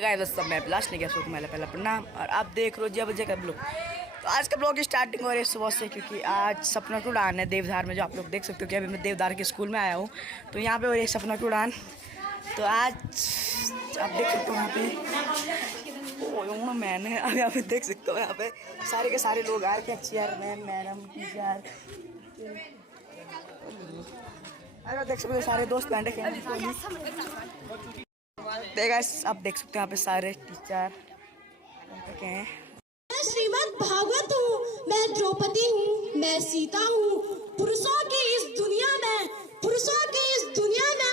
Guys सब मैं अभिलाष नहीं कह सकता, पहला प्रणाम। और आप देख रहे हो जब बजे का ब्लॉग। तो आज का ब्लॉग की स्टार्टिंग हो रही है सुबह से, क्योंकि आज सपना की उड़ान है देवधार में, जो आप लोग देख सकते हो कि अभी मैं देवधार के स्कूल में आया हूँ। तो यहाँ पे हो रही है सपना की उड़ान। तो आज आप देख सकते हो यहाँ पे मैन है, अब यहाँ पे देख सकते हो यहाँ पे सारे के सारे लोग आ रहे हैं, चेयरमैन, मैडम, टीचर, अरे देख सकते हो सारे दोस्त बैठ के आप देख सकते हो यहाँ पे सारे टीचर हैं। मैं श्रीमद् भागवत हूँ, मैं द्रौपदी हूँ, मैं सीता हूँ। पुरुषों की इस दुनिया में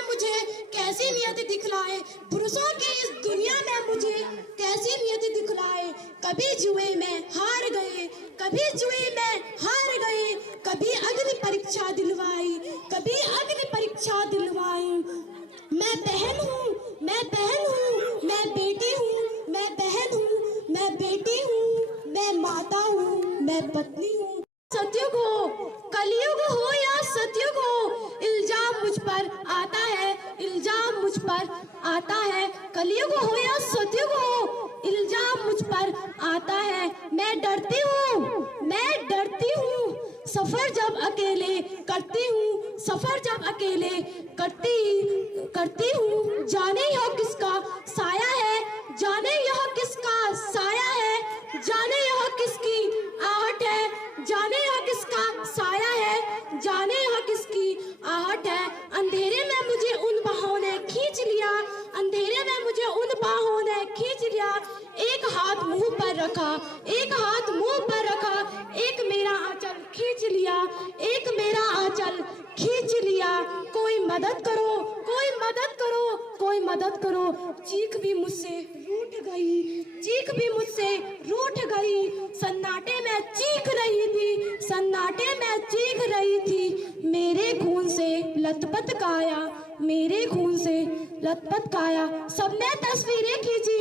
मुझे कैसी नियति दिखलाए, पुरुषों की इस दुनिया में मुझे कैसी नियति दिखलाए। कभी जुए में हार गए, कभी जुए में हार गए, कभी अग्नि परीक्षा दिलवाई, कभी अग्नि परीक्षा दिलवाई। मैं बहन हूँ, मैं बहन हूँ, मैं बेटी हूँ, मैं बहन हूँ, मैं बेटी हूँ, मैं माता हूँ, मैं पत्नी हूँ। सतयुग हो, कलयुग हो या सतयुग हो, इल्जाम मुझ पर आता है, इल्जाम मुझ पर आता है। कलयुग हो या सतयुग हो, इल्जाम मुझ पर आता है। मैं डरती हूँ, मैं डरती हूँ, सफर जब अकेले करती हूँ, सफर जब अकेले करती हूँ। जाने यह किसका साया है, जाने यह किसका साया है, जाने यह किसकी आहट है, जाने यह किसका साया है, जाने यह किसकी आहट है। अंधेरे में मुझे उन बाहों ने खींच लिया, अंधेरे में मुझे उन बाहों ने खींच लिया। एक हाथ मुंह पर रखा, एक हाथ मुंह पर रखा, एक मेरा आंचल खींच लिया, एक मेरा आंचल खींच लिया। कोई मदद करो, कोई मदद करो, कोई मदद करो। चीख भी मुझसे रूठ गई, चीख भी मुझसे रूठ गई। सन्नाटे में चीख रही थी, सन्नाटे में चीख रही थी। मेरे खून से लथपथ काया, मेरे खून से लथपथ काया। सबने तस्वीरें खींची,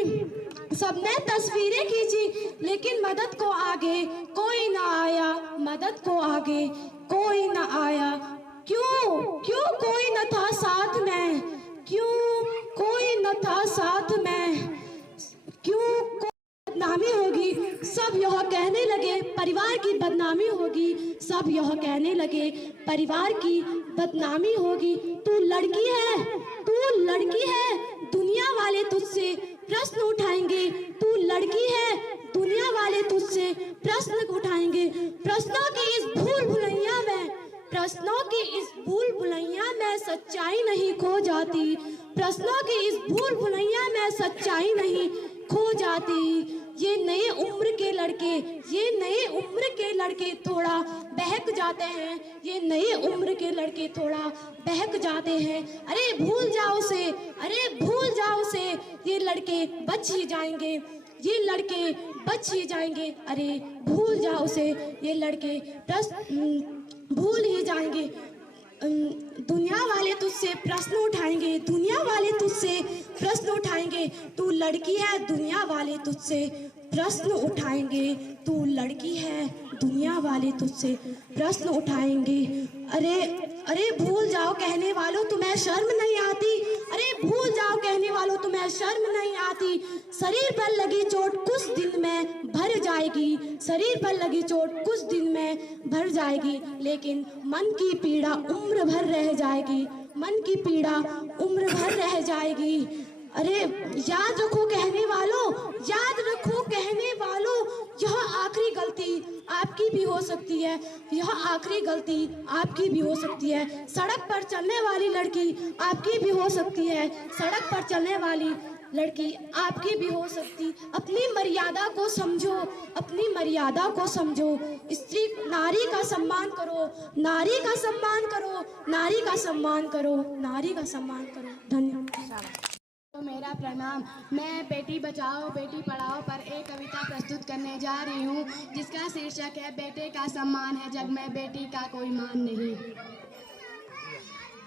सबने तस्वीरें खींची, लेकिन मदद को आगे कोई ना आया, मदद को आगे कोई ना आया। क्यों क्यों कोई न था साथ में, क्यों कोई न था साथ में, क्यों बदनामी होगी। सब यह कहने लगे परिवार की बदनामी होगी, सब यह कहने लगे परिवार की बदनामी होगी। तू लड़की है, तू लड़की है, दुनिया वाले तुझसे प्रश्न उठाएंगे। तू लड़की है, दुनिया वाले तुझसे प्रश्न उठाएंगे। प्रश्नों की इस भूल भुलैया में, प्रश्नों की इस भूल भुलैया में सच्चाई नहीं खो जाती, प्रश्नों की इस भूल भुलैया में सच्चाई नहीं खो जाती। ये नए उम्र के लड़के, ये नए उम्र के लड़के थोड़ा बहक जाते हैं, ये नए उम्र के लड़के थोड़ा बहक जाते हैं। अरे भूल जाओ से, अरे भूल जाओ से, ये लड़के बच ही जाएंगे, ये लड़के बच ही जाएंगे। अरे भूल जाओ से, ये लड़के भूल ही जाएंगे। दुनिया वाले तुझसे प्रश्न उठाएंगे, दुनिया वाले तुझसे प्रश्न उठाएंगे। तू लड़की है, दुनिया वाले तुझसे प्रश्न उठाएंगे। तू लड़की है, दुनिया वाले तुझसे प्रश्न उठाएंगे। अरे अरे भूल जाओ कहने वालों, तुम्हें शर्म नहीं आती, अरे भूल जाओ कहने वालों, तुम्हें शर्म नहीं आती। शरीर पर लगी चोट कुछ दिन में भर जाएगी, शरीर पर लगी चोट कुछ दिन में भर जाएगी, लेकिन मन की पीड़ा उम्र भर रह जाएगी, मन की पीड़ा उम्र भर रह जाएगी। अरे याद रखो कहने वालों, याद रखो कहने वालों, यह आखिरी गलती आपकी भी हो सकती है, यह आखिरी गलती आपकी भी हो सकती है। सड़क पर चलने वाली लड़की आपकी भी हो सकती है, सड़क पर चलने वाली लड़की आपकी भी हो सकती। अपनी मर्यादा को समझो, अपनी मर्यादा को समझो। स्त्री नारी का सम्मान करो, नारी का सम्मान करो, नारी का सम्मान करो, नारी का सम्मान करो। धन्यवाद। तो मेरा प्रणाम। मैं बेटी बचाओ बेटी पढ़ाओ पर एक कविता प्रस्तुत करने जा रही हूँ, जिसका शीर्षक है बेटे का सम्मान है जग में बेटी का कोई मान नहीं।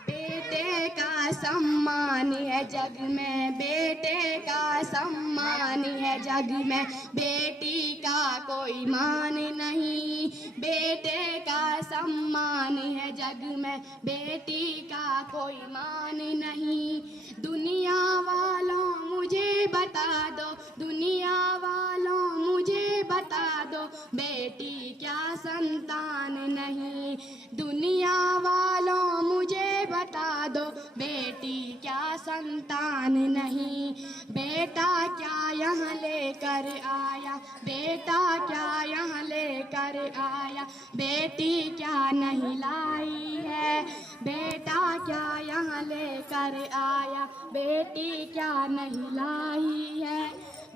बेटे का सम्मान है जग में, बेटे का सम्मान है जग में, बेटी का कोई मान नहीं। बेटे का सम्मान है जग में, बेटी का कोई मान नहीं। दुनिया वालों मुझे बता दो, दुनिया वालों मुझे बता दो, बेटी क्या संतान नहीं। दुनिया वालों मुझे बता दो, बेटी क्या संतान नहीं। बेटा क्या यहाँ लेकर आया, बेटा क्या यहाँ लेकर आया, बेटी क्या नहीं लाई है। बेटा क्या यहाँ लेकर आया, बेटी क्या नहीं लाई है।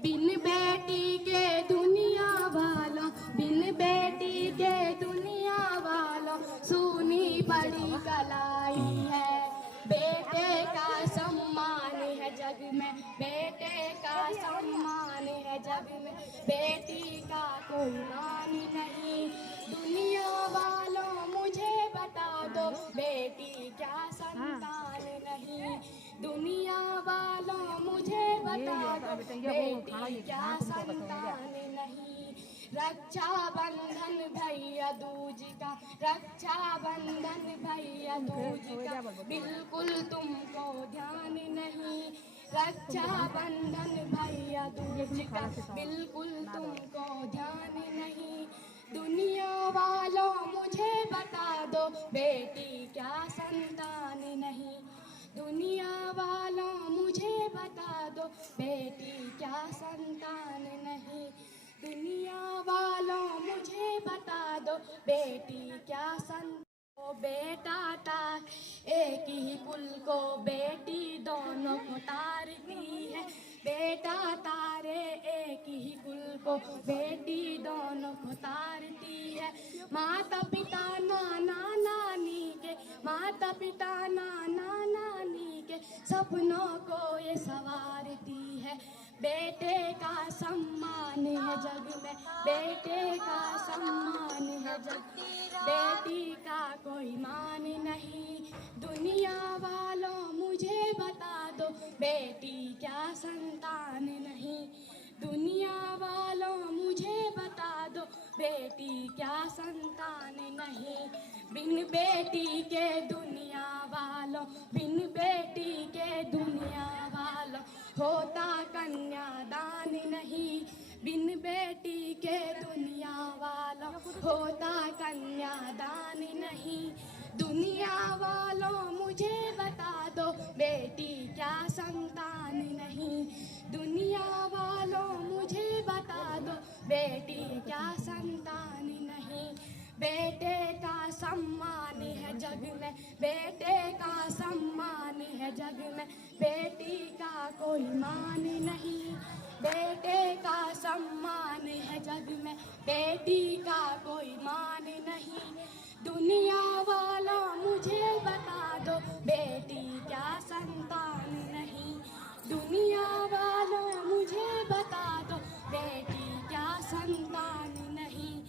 बिन बेटी के दुनिया वालों, बिन बेटी के दुनिया वालों, सूनी पड़ी कलाई है। बेटे का सम्मान है जग में, बेटे का सम्मान है जग में, बेटी का कोई मान नहीं। दुनिया वालों मुझे बता दो, बेटी क्या संतान नहीं। दुनिया वालों मुझे बता दो, बेटी क्या संतान नहीं। रक्षा बंधन भैया दूज का, रक्षा बंधन भैया दूज का, बिल्कुल तुमको ध्यान नहीं। रक्षा बंधन भैया दूज का, बिल्कुल तुमको ध्यान नहीं। दुनिया वालों मुझे बता दो, बेटी क्या संतान नहीं। दुनिया वालों मुझे बता दो, बेटी क्या संतान नहीं। दुनिया वालों मुझे बता दो, बेटी क्या संतान। बेटा तार एक ही कुल को, बेटी दोनों को तारती है। बेटा तारे एक ही कुल को, बेटी दोनों को तारती है। माता पिता नाना नानी के, माता पिता नाना नानी के सपनों को ये सवारती है। बेटे का सम्मान है जग में, बेटे का सम्मान है जग में, बेटी का कोई मान नहीं। दुनिया वालों मुझे बता दो, बेटी क्या संतान नहीं। दुनिया वालों मुझे बता दो, बेटी क्या संतान नहीं। बिन बेटी के दुनिया वालों, बिन बेटी के दुनिया वालों, होता कन्यादान नहीं। बिन बेटी के दुनिया वालों, होता कन्यादान नहीं। दुनिया वालों मुझे बता दो, बेटी क्या संतान नहीं। दुनिया वालों मुझे बता दो, बेटी क्या संतान नहीं। बेटे का सम्मान है जग में, बेटे का सम्मान है जग में, बेटी का कोई मान नहीं। बेटे का सम्मान है जग में, बेटी का कोई मान नहीं। दुनिया वालों मुझे बता दो, बेटी क्या संतान नहीं। दुनिया वालों मुझे बता दो, बेटी क्या संतान नहीं।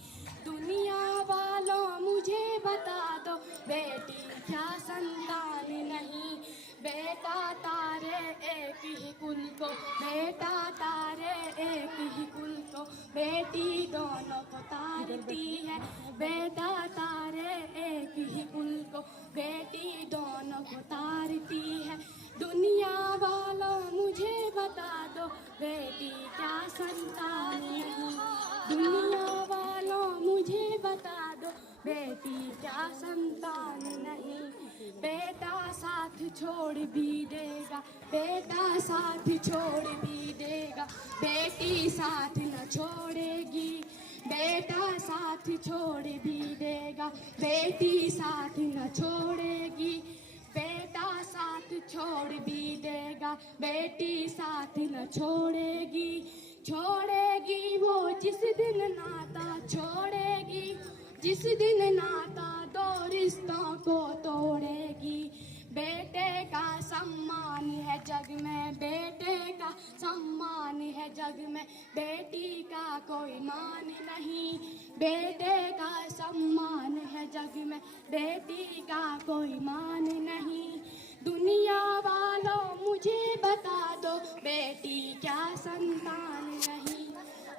दुनिया वालों मुझे बता दो, बेटी क्या संतान नहीं। बेटा तारे एक ही कुल को, बेटा तारे एक ही कुल को, बेटी दोनों को तारती है। बेटा तारे एक ही कुल को, बेटी दोनों को तारती है। दुनिया वालों मुझे बता दो, बेटी क्या संतान नहीं। दुनिया वालों मुझे बता दो, बेटी क्या संतान नहीं। बेटा साथ छोड़ भी देगा, बेटा साथ छोड़ भी देगा, बेटी साथ न छोड़ेगी। बेटा साथ छोड़ भी देगा, बेटी साथ न छोड़ेगी। बेटा साथ छोड़ भी देगा, बेटी साथ न छोड़ेगी। छोड़ेगी वो जिस दिन नाता छोड़ेगी, जिस दिन नाता दो रिश्तों को तोड़ेगी। बेटे का सम्मान है जग में, बेटे का सम्मान है है जग में, बेटी का कोई मान नहीं। बेटे का सम्मान है जग में, बेटी का कोई मान नहीं। दुनिया वालों मुझे बता दो, बेटी क्या संतान नहीं।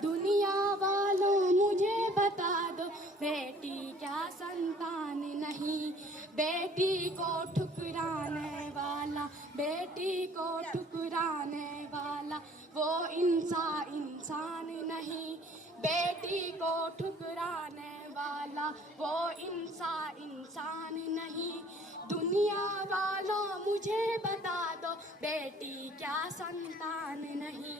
दुनिया वालों मुझे बता दो, बेटी क्या संतान नहीं। बेटी को ठुकराने वाला, बेटी को ठुकराने वाला, वो इंसान नहीं। बेटी को ठुकराने वाला, वो इंसान नहीं। दुनिया वालों मुझे बता दो, बेटी क्या संतान नहीं।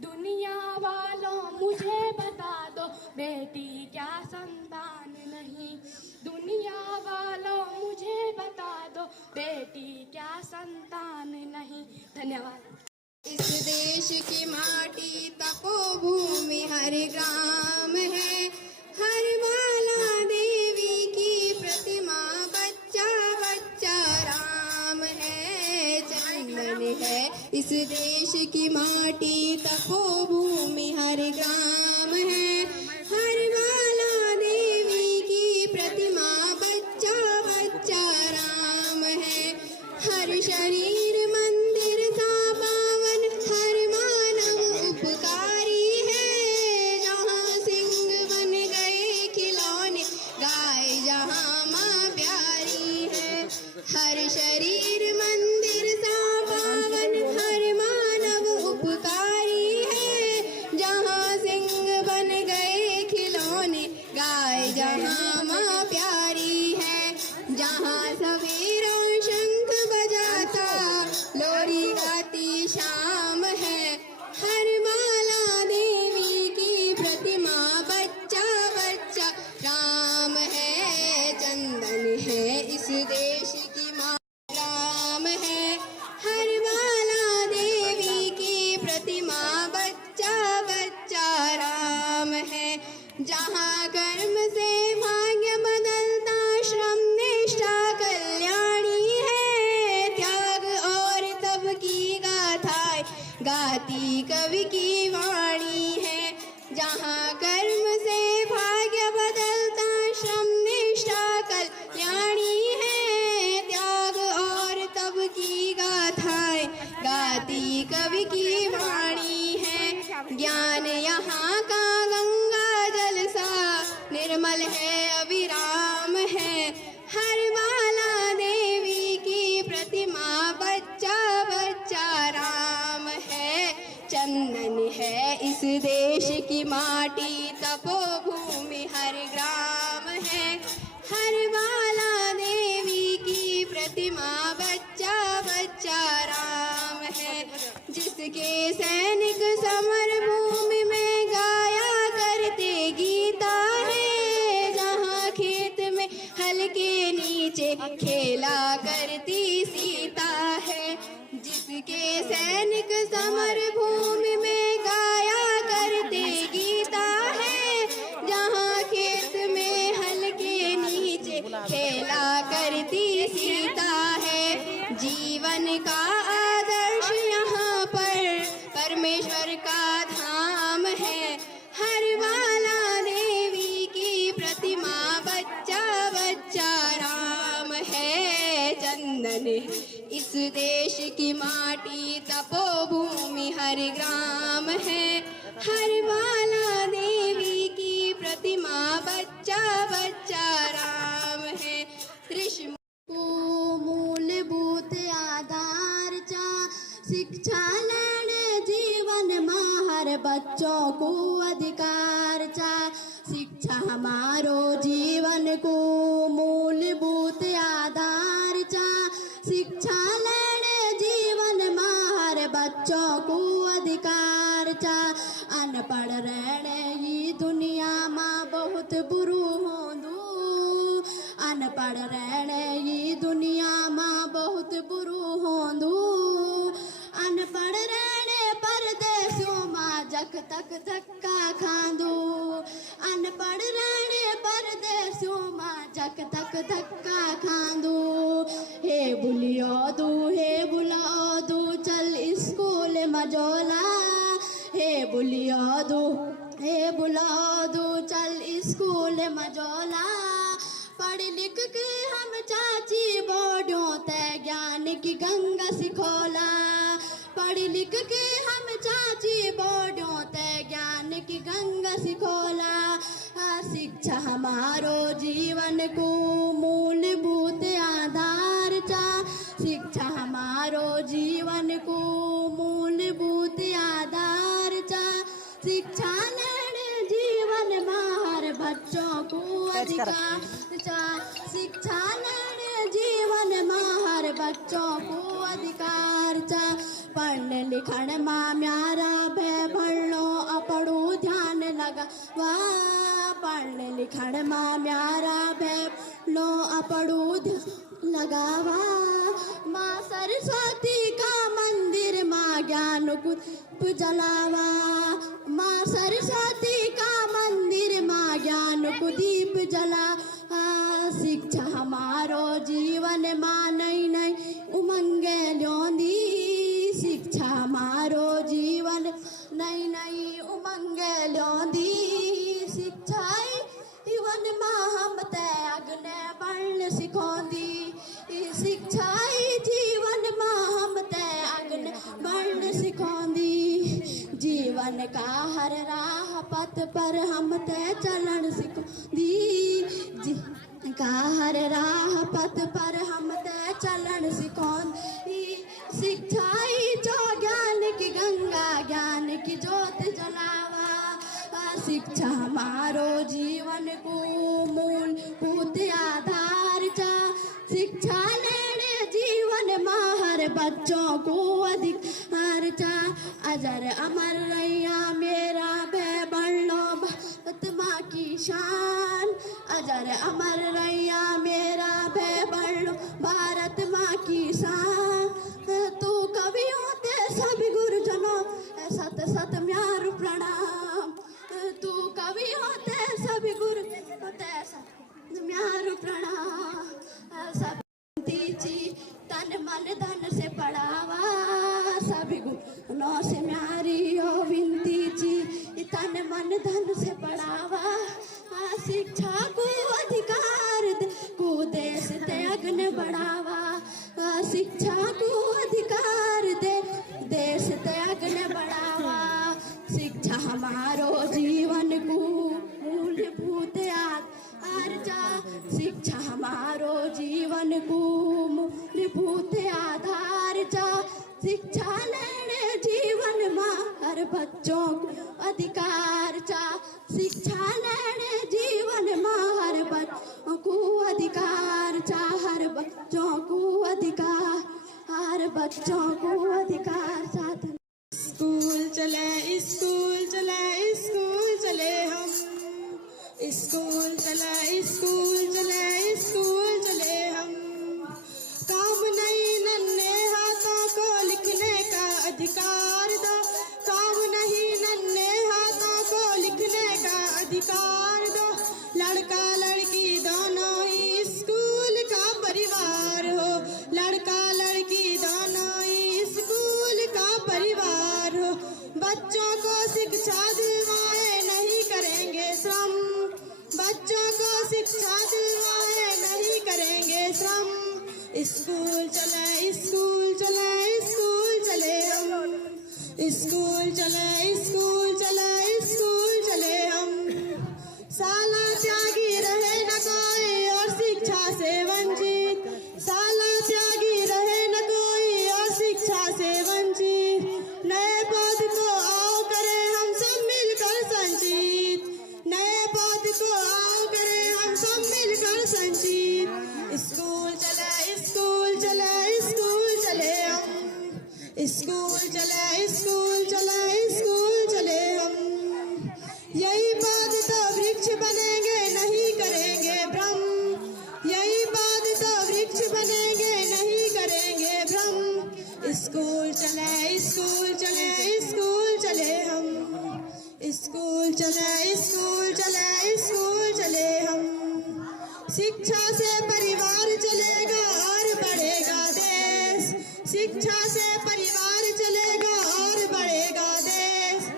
दुनिया वालों मुझे बता दो, बेटी क्या संतान नहीं। दुनिया वालों मुझे बता दो, बेटी क्या संतान नहीं। धन्यवाद। इस देश की माटी तपोभूमि हर ग्राम है, हर बाला देवी की प्रतिमा बच्चा बच्चा राम है, चंदन है। इस देश की माटी तपोभूमि हर ग्राम है, हर बाला देवी की प्रतिमा बच्चा बच्चा राम है। हर शरीर मंदिर सा पावन, हर मानव उपकारी है, जहाँ सिंह बन गए खिलौने, गाय जहाँ माँ प्यारी है। हर शरीर मंदिर सा पावन, हर मानव उपकारी है, जहाँ सिंह बन गए खिलौने, गाय जहाँ माँ प्यारी है। जहाँ सवेरा शंख बजाता, लोरी गाती शाम है, हर बाला देवी की प्रतिमा बच्चा बच्चा राम है, चंदन है। इस देश की माँ राम है, हर बाला देवी की प्रतिमा बच्चा बच्चा राम है। जहाँ कर्म से भाग्य बदलता, श्रम निष्ठा कल्याणी है, त्याग और तप की गाथाएं गाती कवि की वाणी है। जहाँ कर्म से भाग्य बदलता, श्रम निष्ठा कल्याणी है, त्याग और तप की गाथाएं गाती कवि की वाणी है। ज्ञान यहाँ का गंगा जल सा निर्मल है, अविराम है, हर बाला देवी की प्रतिमा बच्चा बच्चा राम है, चंदन है। इस देश की माटी तपोभूमि हर ग्राम है, हर बाला देवी की प्रतिमा बच्चा बच्चा राम है। जिसके सैनिक समर भूमि में गाया करते गीता है, जहाँ खेत में हल के नीचे खेला करती सीता है। जिसके सैनिक समर भूमि में गाया करते गीता है, जहाँ खेत में हल के नीचे खेला करती सीता है। जीवन का आदर्श यहाँ पर परमेश्वर का धाम है, हर बाला देवी की प्रतिमा बच्चा बच्चा राम है, चंदन। इस देश की माटी तपोभूमि हर ग्राम है, हर बाला देवी की प्रतिमा बच्चा बच्चा राम है। ऋषि को मूलभूत आधारचा, शिक्षा लेने जीवन में हर बच्चों को अधिकारचा। शिक्षा हमारो जीवन को मूलभूत आधारचा, शिक्षा लेने जीवन में हर बच्चों को अधिकारचा। अनपढ़ रहने ही दुनिया में बहुत बुरू होंदू, अनपढ़ रहने ही दुनिया में बहुत बुरू होंदू। अनपढ़ रहने परदेशों में जक तक धक्का खांदू, अनपढ़ रहने परदेशों में जक तक धक्का खांदू। हे बुलियो दू चल स्कूल मजोला, हे बुला दो चल स्कूल मजोला। पढ़ लिख के हम चाची बोर्डों ते ज्ञान की गंगा सिखोला। पढ़ लिख के हम चाची बोर्डों ते ज्ञान की गंगा सिखोला। शिक्षा हमारो जीवन को मूलभूत आधार चा। शिक्षा हमारो जीवन को मूलभूत आधार चा। शिक्षा लेने जीवन हर बच्चों को अधिकार चा। शिक्षा लेने जीवन हर बच्चों को अधिकार चा। पढ़ने लिखण माँ म्यारा भय भणो अपड़ो ध्यान लगा वाह। पढ़ने लिखण माँ म्यारा भय लो अपड़ो ध्यान लगावा। माँ सरस्वती का मंदिर माँ ज्ञान कुप जलावा। माँ सरस्वती का मंदिर माँ ज्ञान को दीप जला। शिक्षा हमारो जीवन माँ नई नई उमंगे ल्योंदी। शिक्षा हमारो जीवन नई नई उमंगे ल्योंदी। शिक्षा जीवन माँ हम ते अगने बढ़न सिखोंदी। शिक्षा जीवन माँ हम ते अगने बढ़न सिखोंदी। जीवन का हर राह पथ पर हम ते चलन सिखोंदी। जीवन का हर राह पथ पर हम ते चलन सिखोंदी। शिक्षा जो ज्ञान की गंगा ज्ञान की ज्योत जलावा। शिक्षा हमारो जीवन को मूलभूत आधार चा। शिक्षा लेने जीवन में हर बच्चों को अधिकार चा। अजर अमर रैया मेरा भय बढ़ो भारत माँ की शान। अजर अमर रैया मेरा भय बढ़ो भारत माँ की शान। तू कवि होते सभी गुरुजनों सत सत म्यार प्रणाम। तू कवि होते सभी गुरु होते सत म्यार प्रणाम। सब तीची तन मन धन से पढ़ावा। सभी गुरुओं से म्यारी ओ विनती ची तन मन धन से पढ़ावा। शिक्षा को अधिकार दे को देश त्यागन बढ़ावा। शिक्षा को अधिकार दे देश त्यागन बढ़ावा। शिक्षा हमारो जीवन को मूलभूत आधार चा। शिक्षा हमारो जीवन को मूलभूत आधार चा। शिक्षा लेने जीवन में हर बच्चों को अधिकार चा। शिक्षा लेने जीवन में हर बच्चों को अधिकार चा। हर बच्चों को अधिकार हर बच्चों को अधिकार साथ। स्कूल चले स्कूल चले स्कूल चले हम। स्कूल चले स्कूल चले स्कूल चले हम। काम नहीं नन्हे हाथों को लिखने का अधिकार दो। काम नहीं नन्हे हाथों को लिखने का अधिकार दो। लड़का लड़की दोनों ही स्कूल का परिवार हो। लड़का लड़की दोनों ही स्कूल का परिवार हो। बच्चों को शिक्षा दिलवाए नहीं करेंगे श्रम। बच्चों को शिक्षा दिलवाए नहीं करेंगे श्रम। स्कूल चले स्कूल चले स्कूल चले हम। स्कूल चले स्कूल चले स्कूल चले हम। साला त्यागी रहे न कोई और शिक्षा से वंचित। साला त्यागी रहे न कोई और शिक्षा से वंचित। नए पौध को आओ करें हम सब मिलकर संचित। नए पौध को आओ करें हम सब मिलकर संचित। स्कूल चले स्कूल चले स्कूल चले हम। स्कूल चले स्कूल चले स्कूल चले हम। यही बात तो वृक्ष बनेंगे नहीं करेंगे भ्रम। यही बात तो वृक्ष बनेंगे नहीं करेंगे भ्रम। स्कूल चले स्कूल चले स्कूल चले हम। स्कूल चले स्कूल चले स्कूल चले हम। शिक्षा से परिवार चलेगा और बढ़ेगा देश। शिक्षा से परिवार चलेगा और बढ़ेगा देश।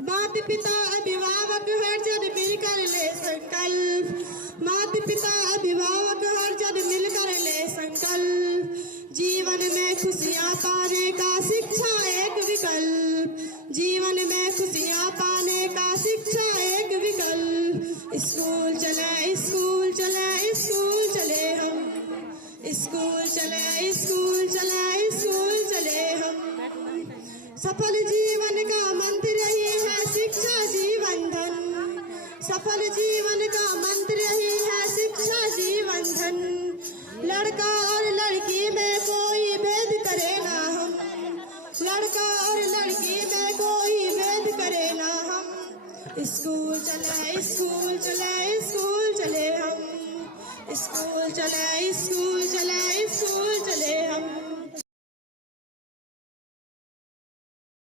माता पिता अभिभावक हर जन मिलकर ले संकल्प, माता पिता अभिभावक हर जन मिलकर ले संकल्प, जीवन में खुशियाँ पाने का शिक्षा एक विकल्प, जीवन में खुशियाँ पाने का शिक्षा एक विकल्प। स्कूल चले स्कूल चले स्कूल चले हम, स्कूल चले स्कूल चले स्कूल चले हम। सफल जीवन का मंत्र यही है शिक्षा जीवन धन, सफल जीवन का मंत्र यही है शिक्षा जीवन धन। लड़का और लड़की में कोई भेद करे ना हम, लड़का और लड़की में कोई भेद करे ना हम। स्कूल चले स्कूल चले स्कूल चले हम, स्कूल चले स्कूल चले स्कूल चले हम।